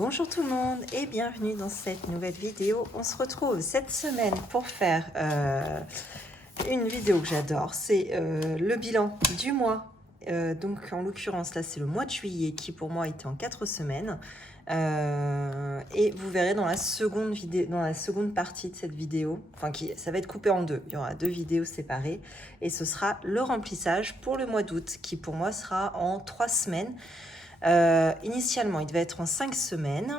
Bonjour tout le monde et bienvenue dans cette nouvelle vidéo. On se retrouve cette semaine pour faire une vidéo que j'adore. C'est le bilan du mois. Donc en l'occurrence là c'est le mois de juillet qui pour moi était en 4 semaines. Et vous verrez dans la seconde vidéo, dans la seconde partie de cette vidéo, ça va être coupé en deux. Il y aura deux vidéos séparées et ce sera le remplissage pour le mois d'août qui pour moi sera en 3 semaines. Initialement, il devait être en 5 semaines.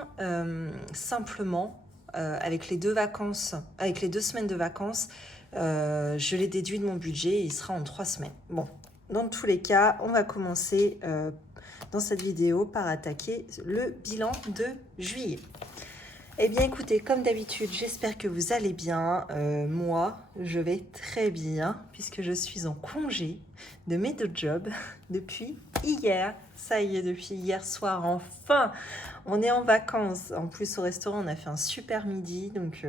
Simplement, avec les 2 vacances, avec les 2 semaines de vacances, je l'ai déduit de mon budget et il sera en 3 semaines. Bon, dans tous les cas, on va commencer dans cette vidéo par attaquer le bilan de juillet. Eh bien écoutez, comme d'habitude, j'espère que vous allez bien. Moi, je vais très bien puisque je suis en congé de mes deux jobs depuis hier. Ça y est, depuis hier soir, enfin, on est en vacances. En plus, au restaurant, on a fait un super midi. Donc,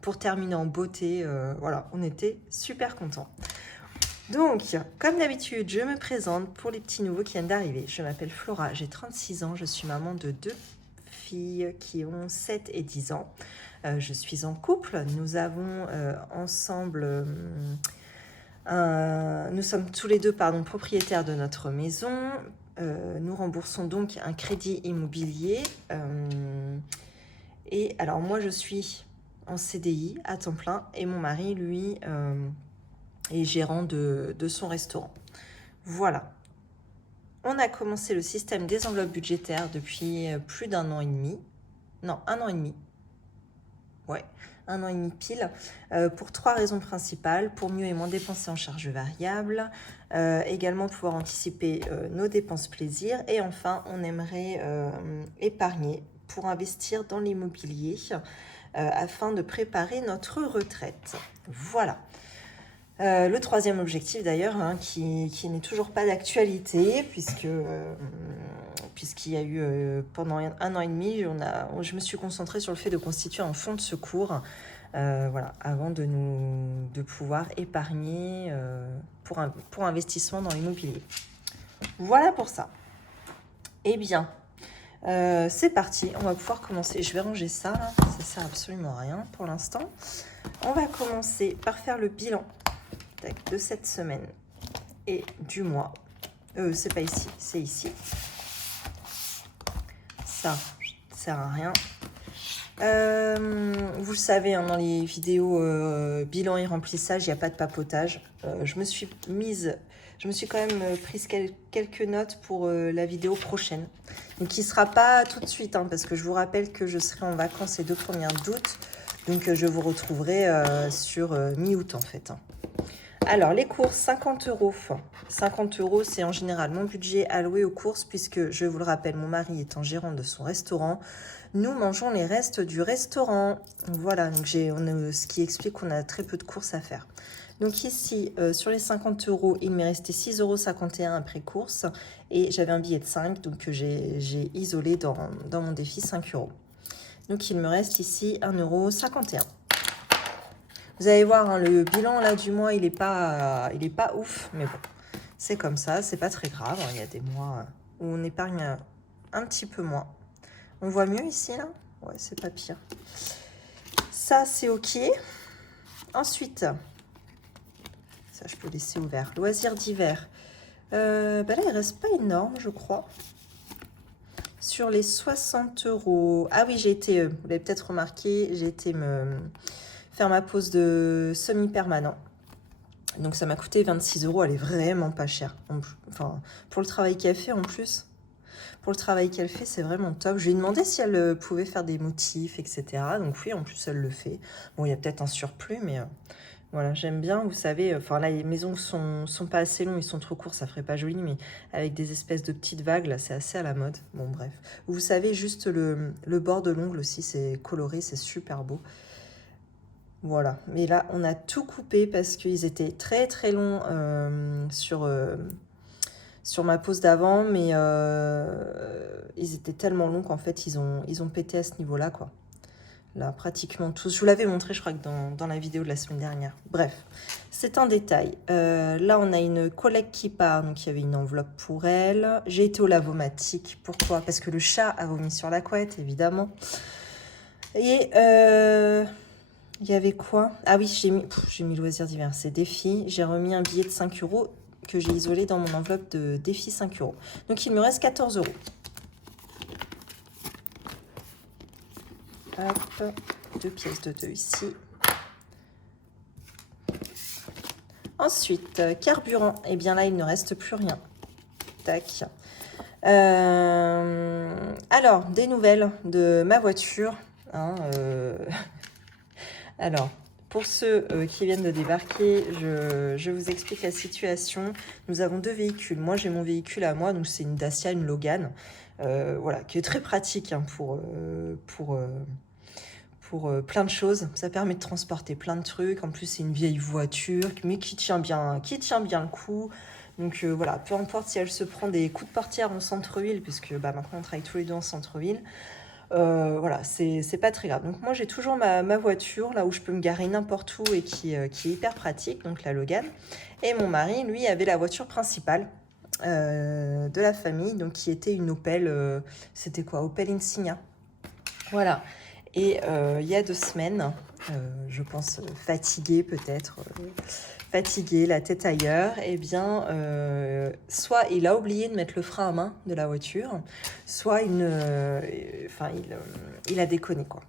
pour terminer en beauté, voilà, on était super contents. Donc, comme d'habitude, je me présente pour les petits nouveaux qui viennent d'arriver. Je m'appelle Flora, j'ai 36 ans, je suis maman de 2 filles qui ont 7 et 10 ans. Je suis en couple, nous avons ensemble... nous sommes tous les deux propriétaires de notre maison. Nous remboursons donc un crédit immobilier. Et alors moi je suis en CDI à temps plein et mon mari lui est gérant de son restaurant. Voilà. On a commencé le système des enveloppes budgétaires depuis plus d'1 an et demi. Non, 1 an et demi. Ouais, 1 an et demi pile, pour 3 raisons principales. Pour mieux et moins dépenser en charges variables, également pouvoir anticiper nos dépenses plaisir, et enfin, on aimerait épargner pour investir dans l'immobilier afin de préparer notre retraite. Voilà. Le troisième objectif d'ailleurs, qui n'est toujours pas d'actualité, puisqu'il y a eu pendant 1 an et demi, je me suis concentrée sur le fait de constituer un fonds de secours, voilà, avant de pouvoir épargner pour investissement dans l'immobilier. Voilà pour ça. Eh bien, c'est parti, on va pouvoir commencer. Je vais ranger ça, là, ça sert absolument à rien pour l'instant. On va commencer par faire le bilan de cette semaine et du mois. C'est pas ici, c'est ici. Ça sert à rien. Vous le savez, dans les vidéos bilan et remplissage, il n'y a pas de papotage. Je me suis quand même prise quelques notes pour la vidéo prochaine. Donc qui ne sera pas tout de suite, parce que je vous rappelle que je serai en vacances les 2 premiers d'août. Donc je vous retrouverai sur mi-août en fait. Alors, les courses, 50 €. 50 €, c'est en général mon budget alloué aux courses, puisque, je vous le rappelle, mon mari étant gérant de son restaurant, nous mangeons les restes du restaurant. Voilà, donc ce qui explique qu'on a très peu de courses à faire. Donc ici, sur les 50 €, il m'est resté 6,51 € après courses, et j'avais un billet de 5, donc j'ai isolé dans mon défi 5 €. Donc il me reste ici 1,51 €. Vous allez voir, le bilan là du mois, il est pas ouf, mais bon, c'est comme ça, c'est pas très grave. Il y a des mois où on épargne un petit peu moins. On voit mieux ici, là? Ouais, c'est pas pire. Ça, c'est OK. Ensuite, ça, je peux laisser ouvert. Loisirs d'hiver. Là, il reste pas énorme, je crois. Sur les 60 €. Ah oui, vous l'avez peut-être remarqué, j'ai été faire ma pause de semi-permanent. Donc ça m'a coûté 26 €, elle est vraiment pas chère. Enfin, pour le travail qu'elle fait en plus, pour le travail qu'elle fait, c'est vraiment top. Je lui ai demandé si elle pouvait faire des motifs, etc. Donc oui, en plus elle le fait. Bon, il y a peut-être un surplus, mais voilà, j'aime bien, vous savez, là les maisons sont pas assez longs, ils sont trop courts, ça ferait pas joli, mais avec des espèces de petites vagues, là c'est assez à la mode. Bon bref, vous savez, juste le bord de l'ongle aussi, c'est coloré, c'est super beau. Voilà, mais là, on a tout coupé parce qu'ils étaient très très longs sur ma pause d'avant, mais ils étaient tellement longs qu'en fait, ils ont pété à ce niveau-là, quoi. là, pratiquement tous. Je vous l'avais montré, je crois que dans la vidéo de la semaine dernière. Bref, c'est un détail. Là, on a une collègue qui part, donc il y avait une enveloppe pour elle. J'ai été au lavomatique. Pourquoi? Parce que le chat a vomi sur la couette, évidemment. Et il y avait quoi? Ah oui, j'ai mis loisirs d'hiver, c'est défi. J'ai remis un billet de 5 € que j'ai isolé dans mon enveloppe de défi 5 €. Donc il me reste 14 €. Hop, 2 pièces de 2 ici. Ensuite, carburant. Et bien là, il ne reste plus rien. Tac. Alors, des nouvelles de ma voiture. Hein, Alors, pour ceux qui viennent de débarquer, je vous explique la situation. Nous avons 2 véhicules. Moi, j'ai mon véhicule à moi, donc c'est une Dacia, une Logan, voilà, qui est très pratique hein, pour plein de choses. Ça permet de transporter plein de trucs. En plus, c'est une vieille voiture, mais qui tient bien le coup. Donc voilà, peu importe si elle se prend des coups de portière en centre-ville, puisque bah, maintenant on travaille tous les deux en centre-ville. Voilà, c'est pas très grave. Donc moi j'ai toujours ma voiture là où je peux me garer n'importe où et qui est hyper pratique, donc la Logan. Et mon mari, lui, avait la voiture principale de la famille, donc qui était une Opel, c'était quoi? Opel Insignia. Voilà. Et il y a 2 semaines, je pense fatiguée peut-être, fatiguée, la tête ailleurs, eh bien, soit il a oublié de mettre le frein à main de la voiture, soit il a déconné, quoi.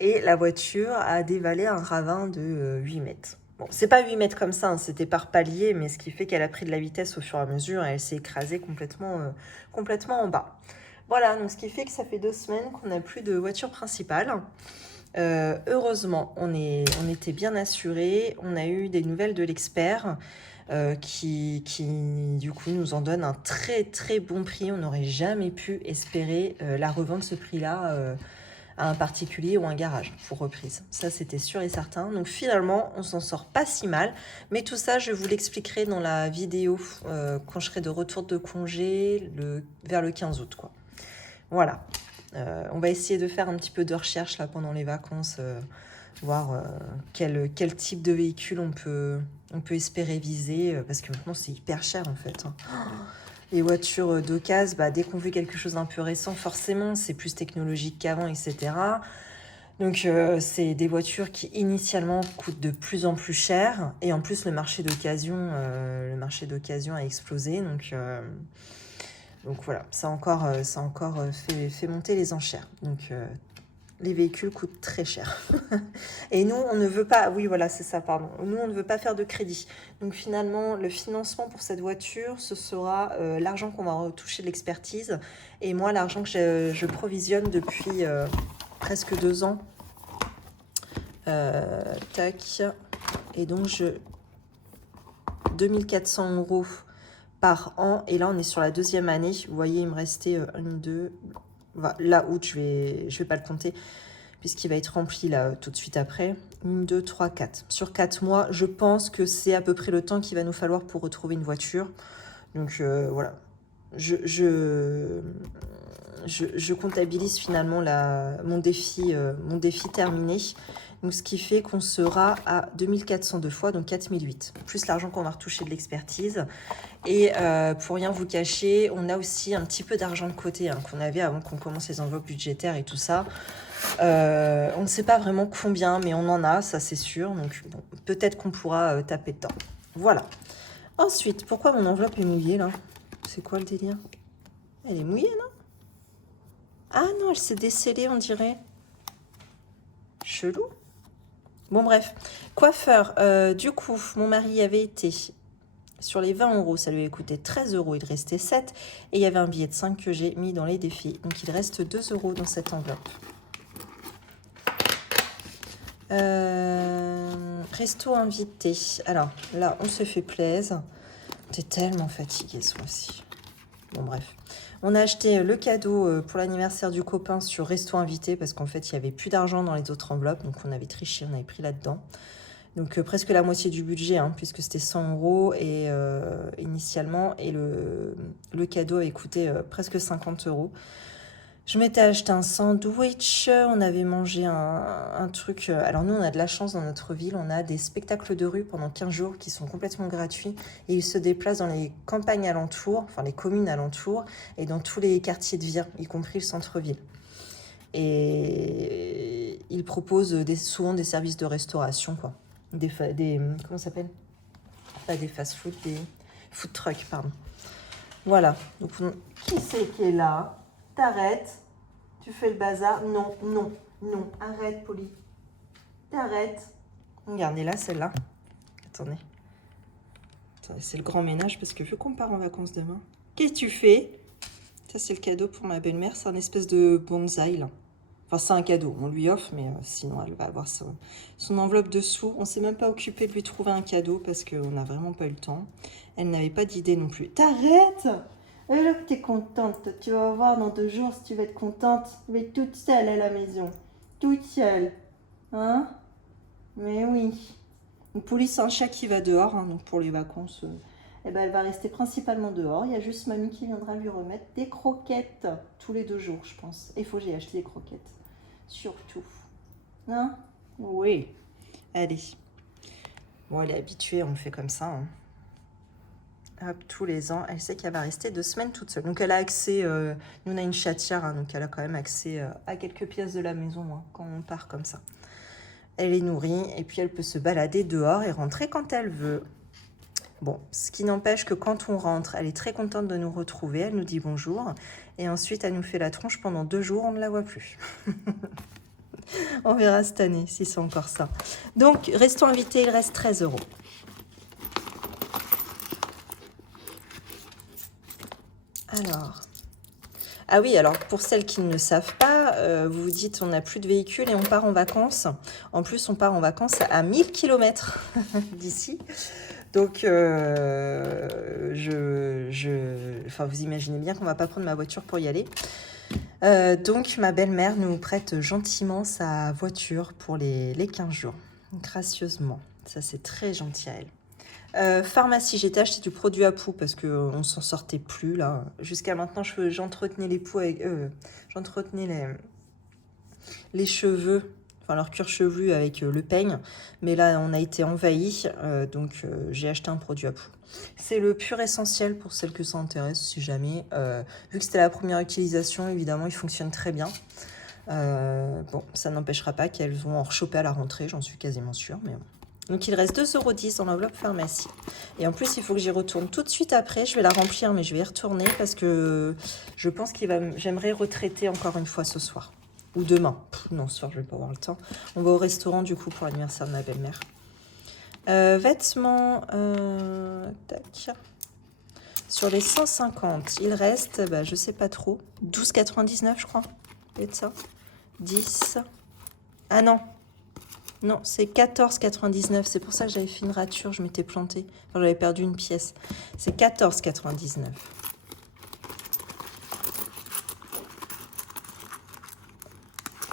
Et la voiture a dévalé un ravin de 8 mètres. Bon, c'est pas 8 mètres comme ça, hein, c'était par palier, mais ce qui fait qu'elle a pris de la vitesse au fur et à mesure et elle s'est écrasée complètement en bas. Voilà, donc ce qui fait que ça fait 2 semaines qu'on n'a plus de voiture principale. Heureusement, on était bien assurés. On a eu des nouvelles de l'expert qui, du coup, nous en donne un très très bon prix. On n'aurait jamais pu espérer la revendre ce prix-là à un particulier ou un garage pour reprise. Ça, c'était sûr et certain. Donc finalement, on s'en sort pas si mal. Mais tout ça, je vous l'expliquerai dans la vidéo quand je serai de retour de congé vers le 15 août, quoi. Voilà. On va essayer de faire un petit peu de recherche là pendant les vacances, voir quel type de véhicule on peut espérer viser, parce que maintenant c'est hyper cher en fait. Hein. Les voitures d'occasion, bah, dès qu'on veut quelque chose d'un peu récent, forcément c'est plus technologique qu'avant, etc. Donc c'est des voitures qui initialement coûtent de plus en plus cher, et en plus le marché d'occasion a explosé, donc voilà, ça a encore fait monter les enchères. Donc les véhicules coûtent très cher. Et nous, on ne veut pas... Oui, voilà, c'est ça, pardon. Nous, on ne veut pas faire de crédit. Donc finalement, le financement pour cette voiture, ce sera l'argent qu'on va retoucher de l'expertise. Et moi, l'argent que je provisionne depuis presque 2 ans. Tac. Et donc, 2400 € par an, et là on est sur la 2e année. Vous voyez, il me restait 1, 2, là où je vais pas le compter puisqu'il va être rempli là tout de suite après. 1, 2, 3, 4. Sur 4 mois, je pense que c'est à peu près le temps qu'il va nous falloir pour retrouver une voiture. Donc voilà, je comptabilise finalement mon défi terminé. Donc, ce qui fait qu'on sera à 2402 fois, donc 4008, plus l'argent qu'on va retoucher de l'expertise. Et pour rien vous cacher, on a aussi un petit peu d'argent de côté hein, qu'on avait avant qu'on commence les enveloppes budgétaires et tout ça. On ne sait pas vraiment combien, mais on en a, ça c'est sûr. Donc bon, peut-être qu'on pourra taper dedans. Voilà. Ensuite, pourquoi mon enveloppe est mouillée là? C'est quoi le délire? Elle est mouillée, non? Ah non, elle s'est descellée, on dirait. Chelou. Bon bref, coiffeur, du coup, mon mari avait été sur les 20 €, ça lui avait coûté 13 €, il restait 7, et il y avait un billet de 5 que j'ai mis dans les défis, donc il reste 2 € dans cette enveloppe. Resto invité, alors là, on se fait plaisir, t'es tellement fatiguée ce mois-ci. Bon bref, on a acheté le cadeau pour l'anniversaire du copain sur Resto Invité parce qu'en fait, il n'y avait plus d'argent dans les autres enveloppes. Donc, on avait triché, on avait pris là-dedans. Donc, presque la moitié du budget, hein, puisque c'était 100 € et, initialement. Et le cadeau avait coûté presque 50 €. Je m'étais acheté un sandwich, on avait mangé un truc. Alors nous, on a de la chance dans notre ville, on a des spectacles de rue pendant 15 jours qui sont complètement gratuits et ils se déplacent dans les campagnes alentours, enfin les communes alentours et dans tous les quartiers de Vire, y compris le centre-ville. Et ils proposent souvent des services de restauration, quoi. Comment ça s'appelle? Pas des fast-food, des food trucks, pardon. Voilà. Donc, qui c'est qui est là? T'arrêtes. Tu fais le bazar. Non, non, non. Arrête, Polly. T'arrêtes. Regardez là, celle-là. Attendez. Attendez, c'est le grand ménage parce que vu qu'on part en vacances demain. Qu'est-ce que tu fais? Ça, c'est le cadeau pour ma belle-mère. C'est un espèce de bonsaï, là. Enfin, c'est un cadeau. On lui offre, mais sinon, elle va avoir son enveloppe dessous. On s'est même pas occupé de lui trouver un cadeau parce qu'on n'a vraiment pas eu le temps. Elle n'avait pas d'idée non plus. T'arrêtes! Et là que t'es contente, tu vas voir dans 2 jours si tu vas être contente. Mais toute seule à la maison. Toute seule. Hein? Mais oui. Une police, c'est un chat qui va dehors, hein, donc pour les vacances, eh ben, elle va rester principalement dehors. Il y a juste mamie qui viendra lui remettre des croquettes tous les 2 jours, je pense. Et il faut que j'ai acheté des croquettes. Surtout. Hein? Oui. Allez. Bon, elle est habituée, on fait comme ça. Hein. Hop, tous les ans, elle sait qu'elle va rester 2 semaines toute seule. Donc elle a accès, nous on a une chatière, hein, donc elle a quand même accès à quelques pièces de la maison hein, quand on part comme ça. Elle est nourrie et puis elle peut se balader dehors et rentrer quand elle veut. Bon, ce qui n'empêche que quand on rentre, elle est très contente de nous retrouver, elle nous dit bonjour et ensuite elle nous fait la tronche pendant 2 jours, on ne la voit plus. On verra cette année si c'est encore ça. Donc, restons invités, il reste 13 €. Alors, ah oui, alors pour celles qui ne le savent pas, vous vous dites on n'a plus de véhicule et on part en vacances. En plus, on part en vacances à 1000 km d'ici. Donc, enfin, vous imaginez bien qu'on ne va pas prendre ma voiture pour y aller. Donc, ma belle-mère nous prête gentiment sa voiture pour les 15 jours, gracieusement. Ça, c'est très gentil à elle. Pharmacie, j'ai acheté du produit à poux parce qu'on s'en sortait plus là. Jusqu'à maintenant, j'entretenais les poux avec j'entretenais les cheveux, enfin leur cuir chevelu avec le peigne. Mais là, on a été envahi, donc j'ai acheté un produit à poux. C'est le pur essentiel pour celles que ça intéresse, si jamais. Vu que c'était la première utilisation, évidemment, il fonctionne très bien. Bon, ça n'empêchera pas qu'elles vont en rechoper à la rentrée, j'en suis quasiment sûre, mais bon. Donc, il reste 2,10 € dans l'enveloppe pharmacie. Et en plus, il faut que j'y retourne tout de suite après. Je vais la remplir, mais je vais y retourner parce que je pense j'aimerais retraiter encore une fois ce soir. Ou demain. Non, ce soir, je vais pas avoir le temps. On va au restaurant, du coup, pour l'anniversaire de ma belle-mère. Vêtements. Tac. Sur les 150, il reste, bah, je sais pas trop, 12,99 je crois. Et de ça. 10. Ah non. Non, c'est 14,99. C'est pour ça que j'avais fait une rature, je m'étais plantée. Enfin, j'avais perdu une pièce. C'est 14,99.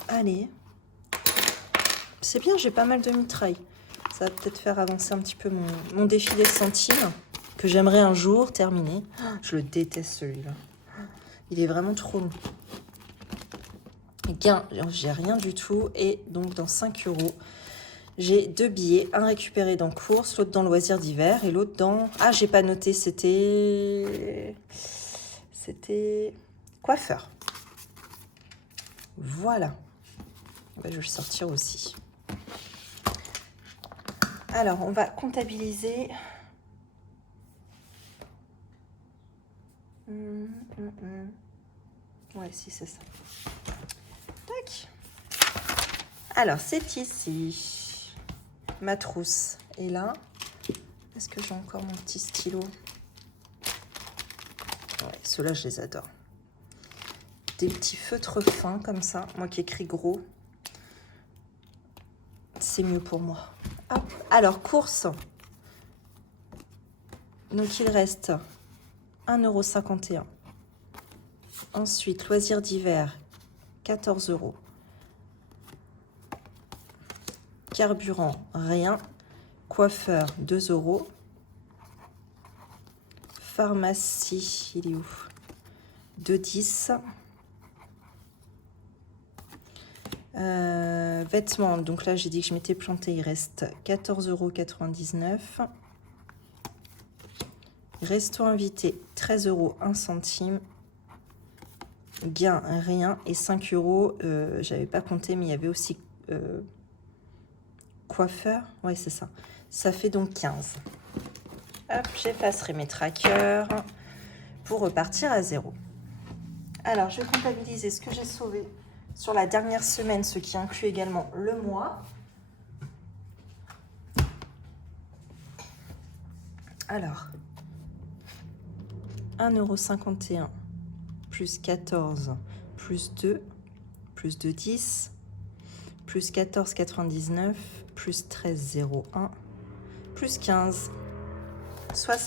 Allez. C'est bien, j'ai pas mal de mitraille. Ça va peut-être faire avancer un petit peu mon défilé de centimes, que j'aimerais un jour terminer. Je le déteste celui-là. Il est vraiment trop long. Gain, j'ai rien du tout. Et donc dans 5 €, j'ai 2 billets. Un récupéré dans course, l'autre dans loisirs d'hiver et l'autre dans... Ah, j'ai pas noté, c'était coiffeur. Voilà. Je vais le sortir aussi. Alors, on va comptabiliser. Ouais, si, c'est ça. Tac. Alors, c'est ici. Ma trousse est là. Est-ce que j'ai encore mon petit stylo? Ouais, ceux-là, je les adore. Des petits feutres fins comme ça. Moi qui écris gros, c'est mieux pour moi. Hop. Alors, course. Donc, il reste 1,51 €. Ensuite, loisirs d'hiver, 14 €. Carburant, rien. Coiffeur, 2 €. Pharmacie, il est où? 2,10 €. Vêtements, donc là j'ai dit que je m'étais plantée, il reste 14,99 €. Resto invité, 13 € 1 centime. Gain, rien. Et 5 €, j'avais pas compté, mais il y avait aussi coiffeur. Ouais, c'est ça. Ça fait donc 15. Hop, j'effacerai mes trackers pour repartir à 0. Alors, je vais comptabiliser ce que j'ai sauvé sur la dernière semaine, ce qui inclut également le mois. Alors, 1,51 € plus 14 plus 2 plus 2, 10 plus 14,99 plus 13,01 plus 15.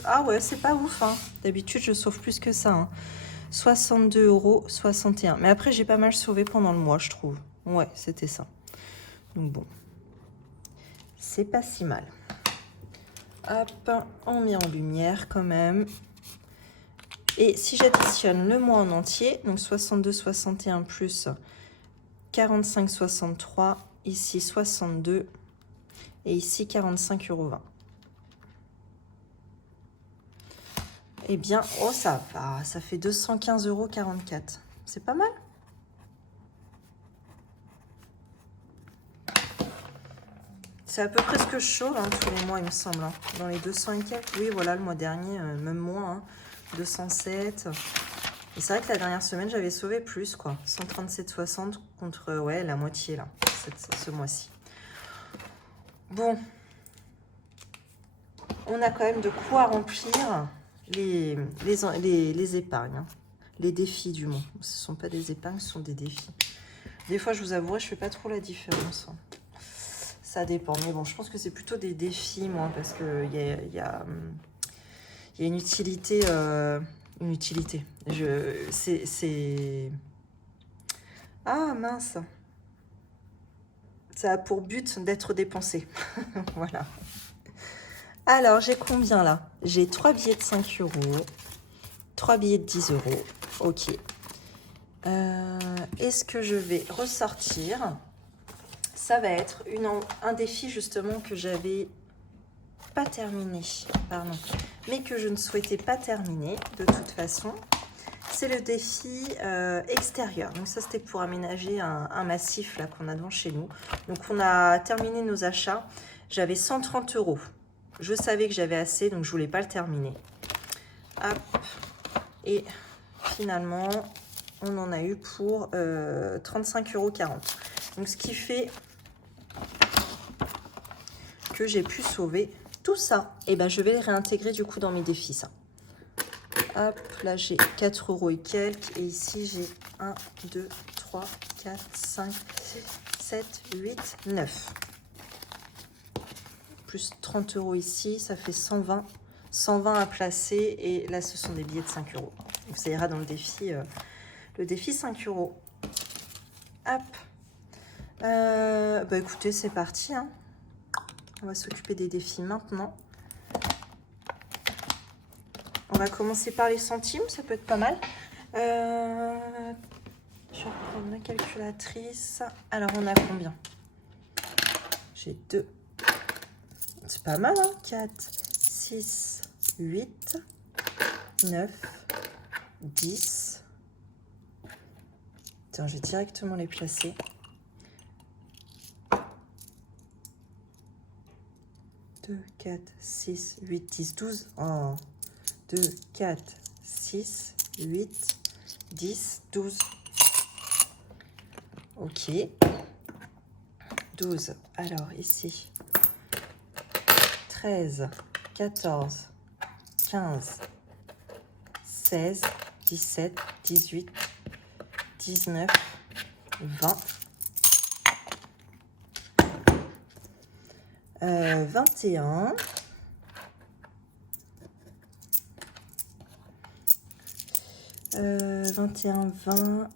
Ah ouais, c'est pas ouf, hein. D'habitude, je sauve plus que ça, hein. 62,61 €. Mais après, j'ai pas mal sauvé pendant le mois, je trouve. Ouais, c'était ça. Donc bon, c'est pas si mal. Hop, on met en lumière quand même. Et si j'additionne le mois en entier, donc 62,61 plus 45,63, ici 62 et ici 45,20 €. Eh bien, oh ça va, ça fait 215,44 €. C'est pas mal. C'est à peu près ce que je sauve tous les mois, il me semble. Hein. Dans les 200 et quelques. Oui, voilà, le mois dernier, même moins. Hein, 207. Et c'est vrai que la dernière semaine, j'avais sauvé plus, quoi. 137,60 contre, ouais, la moitié, là, ce mois-ci. Bon. On a quand même de quoi remplir les épargnes. Hein. Les défis, du moins. Ce ne sont pas des épargnes, ce sont des défis. Des fois, je vous avouerai, je ne fais pas trop la différence. Hein. Ça dépend. Mais bon, je pense que c'est plutôt des défis, moi, parce qu'il y a une utilité. Une utilité. C'est... Ah, mince. Ça a pour but d'être dépensé. Voilà. Alors, j'ai combien, là? J'ai 3 billets de 5 €. 3 billets de 10 €. Ok. Est-ce que je vais ressortir? Ça va être un défi, justement, que j'avais pas terminé. Pardon. Mais que je ne souhaitais pas terminer, de toute façon. C'est le défi extérieur. Donc ça, c'était pour aménager un massif là qu'on a devant chez nous. Donc on a terminé nos achats. J'avais 130 €. Je savais que j'avais assez, donc je voulais pas le terminer. Hop. Et finalement, on en a eu pour 35,40 €. Donc ce qui fait que j'ai pu sauver tout ça. Et ben je vais le réintégrer du coup dans mes défis, ça. Hop, là j'ai 4 € et quelques. Et ici j'ai 1, 2, 3, 4, 5, 6, 7, 8, 9. Plus 30 € ici, ça fait 120. 120 à placer. Et là ce sont des billets de 5 €. Donc ça ira dans le défi 5 €. Hop. Bah écoutez, c'est parti. Hein. On va s'occuper des défis maintenant. On va commencer par les centimes, ça peut être pas mal. Je vais reprendre ma calculatrice. Alors, on a combien? J'ai 2. C'est pas mal, hein? 4, 6, 8, 9, 10. Tiens, je vais directement les placer. 2, 4, 6, 8, 10, 12. Oh. 2, 4, 6, 8, 10, 12. Ok. 12. Alors, ici. 13, 14, 15, 16, 17, 18, 19, 20. 21. 21, 20,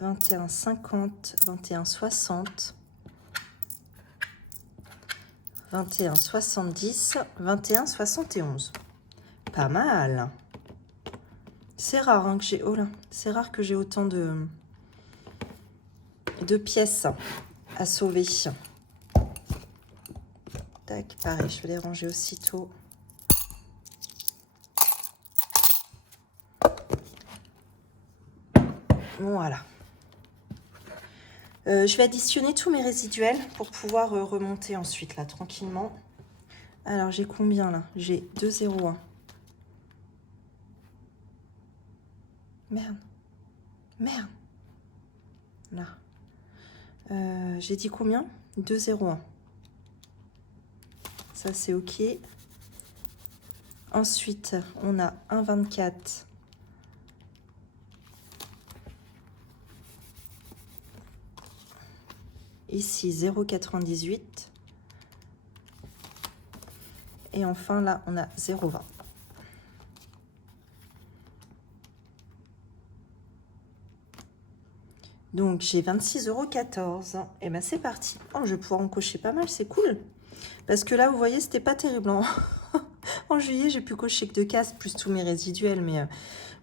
21, 50, 21, 60, 21, 70, 21, 71. Pas mal. C'est rare hein, que j'ai... Oh là, c'est rare que j'ai autant de 2 pièces à sauver. Tac, pareil, je vais les ranger aussitôt. Voilà. Je vais additionner tous mes résiduels pour pouvoir remonter ensuite, là, tranquillement. Alors, j'ai combien, là? J'ai 2,01. Merde. Merde. Là. J'ai dit combien? 2,01. Ça, c'est OK. Ensuite, on a 1,24. Ici, 0,98. Et enfin, là, on a 0,20. Donc, j'ai 26,14 €. Et ben, c'est parti. Oh, je vais pouvoir en cocher pas mal, c'est cool. Parce que là, vous voyez, c'était pas terrible. En juillet, j'ai pu cocher que 2 cases, plus tous mes résiduels. Mais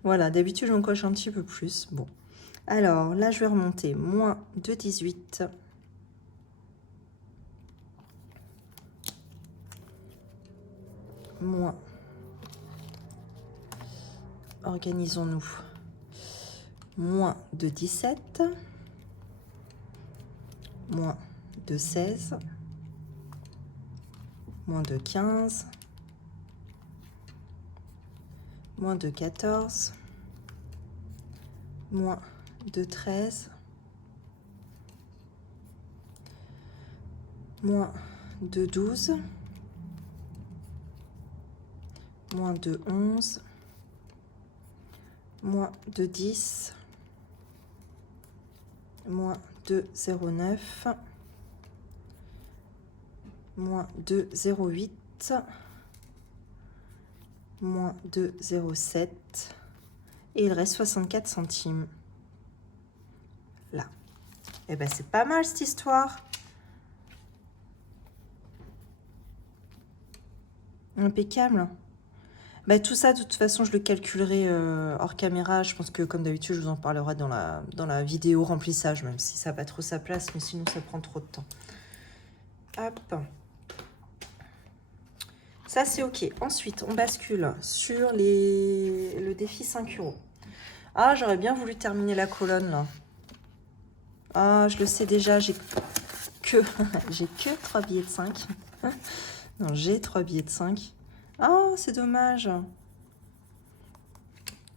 voilà, d'habitude, j'en coche un petit peu plus. Bon. Alors, là, je vais remonter. Moins 2,18. Moins. Organisons-nous. Moins 2,17. Moins 2,16. Moins 2,15. Moins 2,14. Moins 2,13. Moins 2,12. Moins 2,11. Moins 2,10. Moins 2,09. Moins 2,08. Moins 2,07. Et il reste 64 centimes. Là. Et ben c'est pas mal cette histoire. Impeccable. Bah, tout ça, de toute façon, je le calculerai hors caméra. Je pense que, comme d'habitude, je vous en parlerai dans la vidéo remplissage, même si ça n'a pas trop sa place, mais sinon, ça prend trop de temps. Hop. Ça, c'est OK. Ensuite, on bascule sur le défi 5 €. Ah, j'aurais bien voulu terminer la colonne, là. Ah, je le sais déjà, j'ai que 3 billets de 5. Non, j'ai 3 billets de 5. Oh, c'est dommage.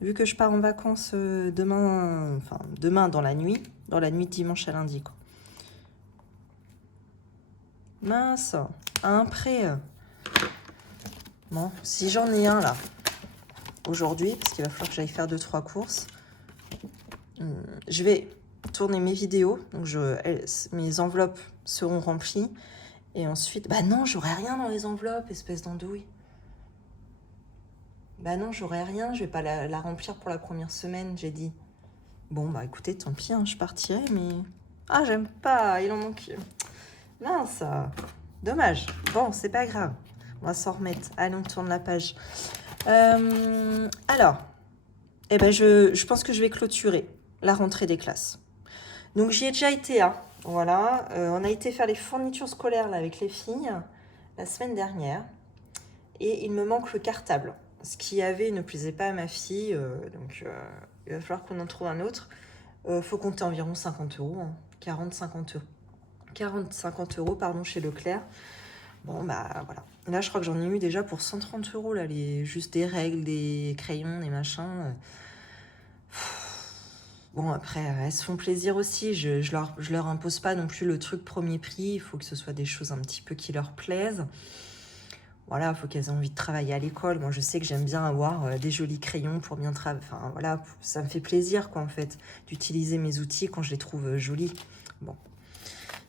Vu que je pars en vacances demain, enfin demain dans la nuit de dimanche à lundi, quoi. Mince, à un prêt. Bon, si j'en ai un là, aujourd'hui, parce qu'il va falloir que j'aille faire 2-3 courses, je vais tourner mes vidéos, donc mes enveloppes seront remplies, et ensuite, bah non, j'aurai rien dans les enveloppes, espèce d'andouille. Bah non, j'aurai rien, je vais pas la remplir pour la première semaine, j'ai dit. Bon, bah écoutez, tant pis, hein, je partirai, mais... Ah, j'aime pas, il en manque... Mince, dommage. Bon, c'est pas grave, on va s'en remettre. Allez, on tourne la page. Alors, eh ben je pense que je vais clôturer la rentrée des classes. Donc, j'y ai déjà été, hein. Voilà, on a été faire les fournitures scolaires là, avec les filles la semaine dernière. Et il me manque le cartable. Ce qu'il y avait ne plaisait pas à ma fille, donc il va falloir qu'on en trouve un autre. Faut compter environ 50 €, hein. 40-50 €. 40-50 €, pardon, chez Leclerc. Bon, bah voilà. Là, je crois que j'en ai eu déjà pour 130 €, là, juste des règles, des crayons, des machins. Bon, après, elles se font plaisir aussi. Je leur impose pas non plus le truc premier prix. Il faut que ce soit des choses un petit peu qui leur plaisent. Voilà, il faut qu'elles aient envie de travailler à l'école. Moi, je sais que j'aime bien avoir des jolis crayons pour bien travailler. Enfin, voilà, ça me fait plaisir, quoi, en fait, d'utiliser mes outils quand je les trouve jolis. Bon.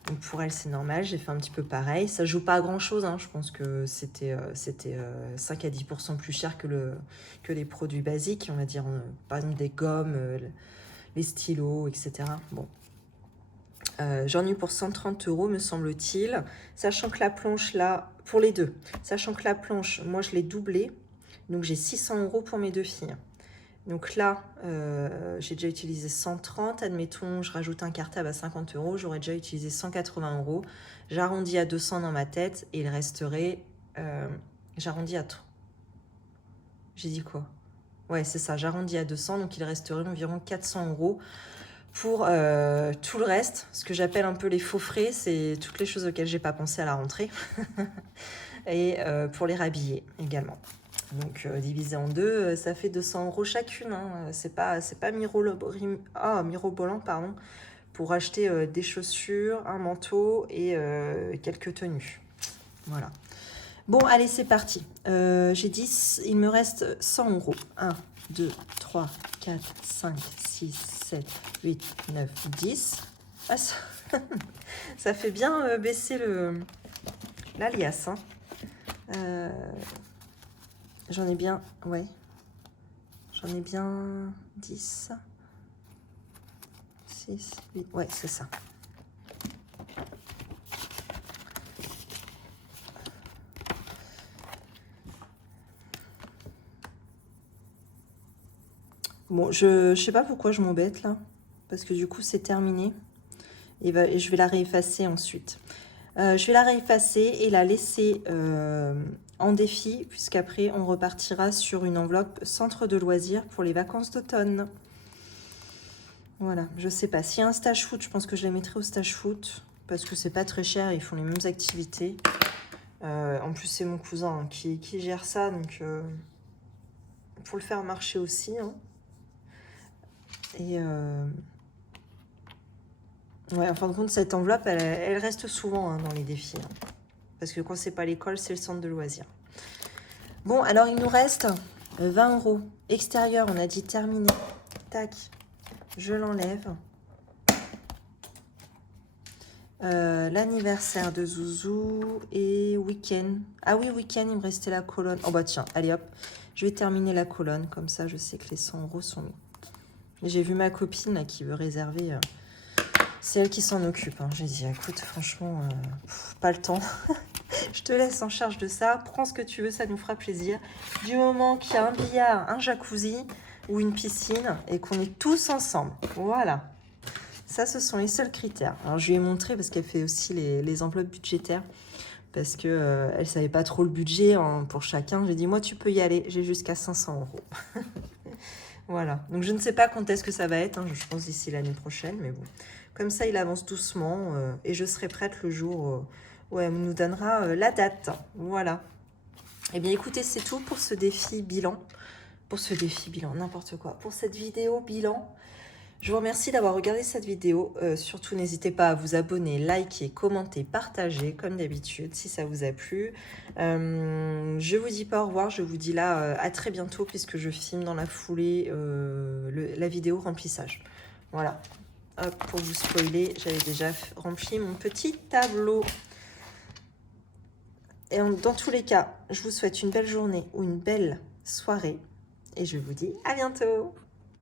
Donc, pour elles, c'est normal. J'ai fait un petit peu pareil. Ça joue pas à grand-chose, hein. Je pense que c'était 5 à 10% plus cher que les produits basiques. On va dire, par exemple, des gommes, les stylos, etc. Bon. J'en ai eu pour 130 €, me semble-t-il. Sachant que la planche, là, pour les deux, sachant que la planche, moi, je l'ai doublée. Donc, j'ai 600 € pour mes deux filles. Donc là, j'ai déjà utilisé 130. Admettons, je rajoute un cartable à 50 €. J'aurais déjà utilisé 180 €. J'arrondis à 200 dans ma tête et il resterait... j'arrondis à... J'ai dit quoi? Ouais, c'est ça, j'arrondis à 200. Donc il resterait environ 400 € pour tout le reste. Ce que j'appelle un peu les faux frais, c'est toutes les choses auxquelles j'ai pas pensé à la rentrée. Et pour les rhabiller également. Donc divisé en deux, ça fait 200 € chacune. Hein. C'est pas mirobolant, pardon, pour acheter des chaussures, un manteau et quelques tenues. Voilà. Bon, allez, c'est parti. J'ai dit, il me reste 100 €. 1, 2, 3, 4, 5, 6, 7, 8, 9, 10. Ah, ça fait bien baisser la liasse. Hein. J'en ai bien, ouais, j'en ai bien 10, 6, 8, ouais, c'est ça. Bon, je sais pas pourquoi je m'embête là, parce que du coup c'est terminé, et je vais la réeffacer ensuite. Je vais la réeffacer et la laisser en défi, puisqu'après on repartira sur une enveloppe centre de loisirs pour les vacances d'automne. Voilà, je sais pas. S'il y a un stage foot, je pense que je les mettrai au stage foot, parce que c'est pas très cher, ils font les mêmes activités. En plus, c'est mon cousin qui gère ça, donc pour le faire marcher aussi. Hein. Et ouais, en fin de compte, cette enveloppe, elle reste souvent hein, dans les défis. Hein. Parce que quand c'est pas l'école, c'est le centre de loisirs. Bon, alors il nous reste 20 €. Extérieur, on a dit terminé. Tac, je l'enlève. L'anniversaire de Zouzou et week-end. Ah oui, week-end, il me restait la colonne. Oh bah tiens, allez hop, je vais terminer la colonne. Comme ça, je sais que les 100 € sont mis. J'ai vu ma copine là, qui veut réserver. C'est elle qui s'en occupe. Hein. J'ai dit, écoute, franchement, pas le temps. Je te laisse en charge de ça. Prends ce que tu veux, ça nous fera plaisir. Du moment qu'il y a un billard, un jacuzzi ou une piscine et qu'on est tous ensemble. Voilà. Ça, ce sont les seuls critères. Alors, je lui ai montré parce qu'elle fait aussi les enveloppes budgétaires. Parce qu'elle ne savait pas trop le budget hein, pour chacun. J'ai dit, moi, tu peux y aller. J'ai jusqu'à 500 €. Voilà. Donc, je ne sais pas quand est-ce que ça va être. Hein. Je pense d'ici l'année prochaine. Mais bon. Comme ça, il avance doucement. Et je serai prête le jour où elle nous donnera la date. Voilà. Eh bien, écoutez, c'est tout pour ce défi bilan. Pour ce défi bilan, n'importe quoi. Pour cette vidéo bilan. Je vous remercie d'avoir regardé cette vidéo. Surtout, n'hésitez pas à vous abonner, liker, commenter, partager, comme d'habitude, si ça vous a plu. Je vous dis pas au revoir, je vous dis là à très bientôt, puisque je filme dans la foulée la vidéo remplissage. Voilà. Hop, pour vous spoiler, j'avais déjà rempli mon petit tableau. Et dans tous les cas, je vous souhaite une belle journée ou une belle soirée. Et je vous dis à bientôt.